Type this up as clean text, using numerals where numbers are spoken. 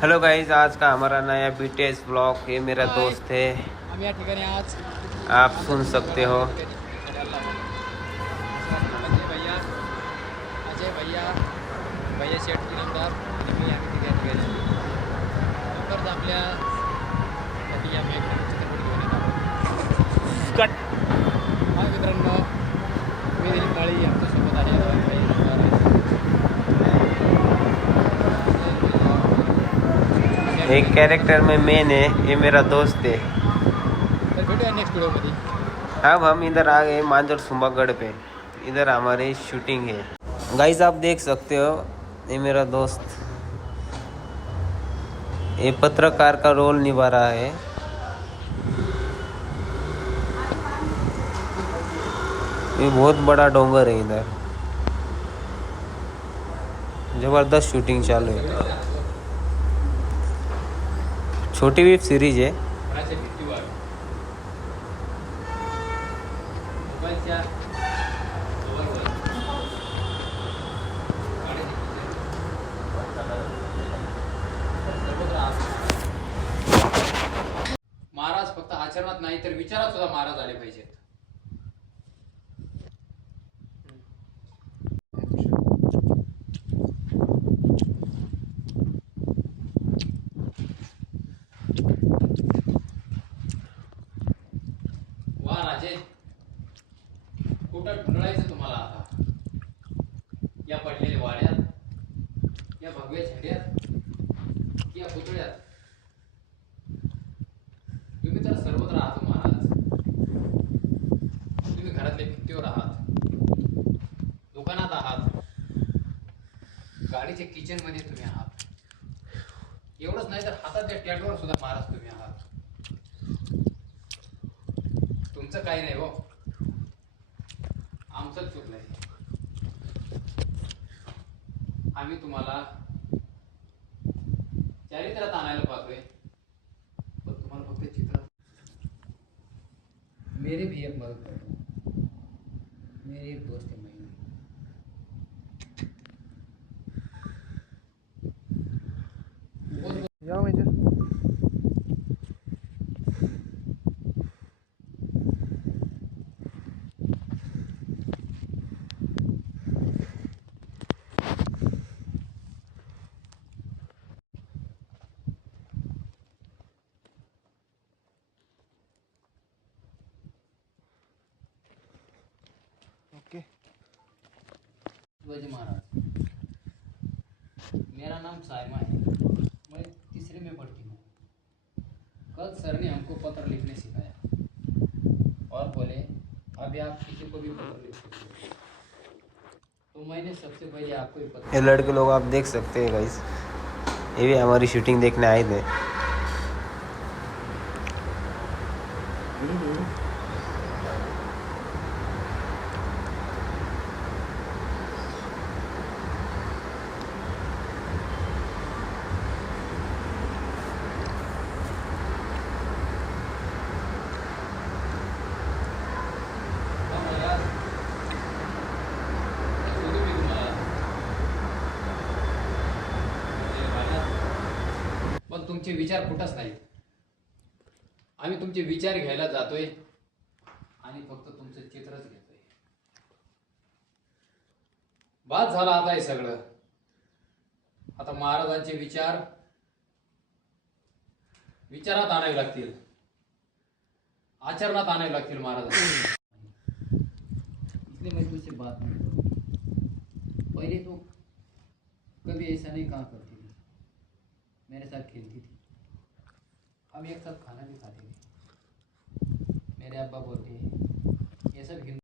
Hello guys, आज का हमारा नया बीटीएस ब्लॉग। ये मेरा दोस्त है, आम्ही या ठिकाणी आज आप सुन सकते हो। अजय भैया भैया शेठ इनामदार आणि मी आम्ही त्या ठिकाणी लवकरच आपल्यासाठी आम्ही एक चित्रपट घेऊन येत आहोत. कट. हा मित्रांनो, मी दिलीप माळी आमच्यासोबत आहे. एक कैरेक्टर में मेन है, ये मेरा दोस्त है। तर भेटूया नेक्स्ट व्हिडिओमध्ये. अब हम इधर आ गए मांजर सुंबागढ़ पे। इधर हमारी शूटिंग है। गाइस आप देख सकते हो, ये मेरा दोस्त, ये पत्रकार का रोल निभा रहा है। ये बहुत बड़ा डोंगर है, इधर जबरदस्त शूटिंग चालू है। छोटी वेब सीरीज है। महाराज फक्त आचरणात नाही तर विचारात सुद्धा महाराज आले पाहिजेत. वा राजे, कुठं ढुंढायचं तुम्हाला आता? या पडलेल्या वाड्यात, या भगव्या झेंड्यात, या पुतळ्यात? तुम्ही तर सर्वत्र आहात महाराज. तुम्ही घरातल्या भिंतीवर आहात, दुकानात आहात, गाडीच्या किचन मध्ये तुम्ही आहात. एवढंच नाही तर हाताच्या टॅटवर सुद्धा महाराज तुम्ही आहात. तुमचं काही नाही हो, आमचंच चुकलंय. आम्ही तुम्हाला चारित्र्यात आणायला पाहतोय, पण तुम्हाला फक्त चित्र. मेरे भी एक मदद कर दो, मेरे एक दोस्त है मयूर. जाओ मेजर। ओके। शिवाजी महाराज, मेरा नाम सायमा है, मैं तीसरे में पढ़ती हूँ. कल सर ने हमको पत्र लिखने सिखाया और बोले अभी आप किसी को भी पत्र लिख सकते हो. तो मैंने सबसे पहले आपको ही पत्र. ये लड़के लोग आप देख सकते हैं गाइस, ये भी हमारी शूटिंग देखने आए थे। पण तुमचे विचार कुठंच नाहीत. आम्ही तुमचे विचार घ्यायला जातोय आणि फक्त तुमचं चित्रच घेतोय. बाद झाला आता हे सगळं. आता महाराजांचे विचार विचारात आणावे लागतील, आचरणात आणावे लागतील महाराजांना. इसलिए मैं तुझसे बात नहीं करूँ. पहले तो कभी ऐसा नहीं कहा करती थी, मेरे साथ खेलती थी, हम एक साथ खाना भी खाते थे. मेरे अब्बा बोलते हैं ये सब हिंदू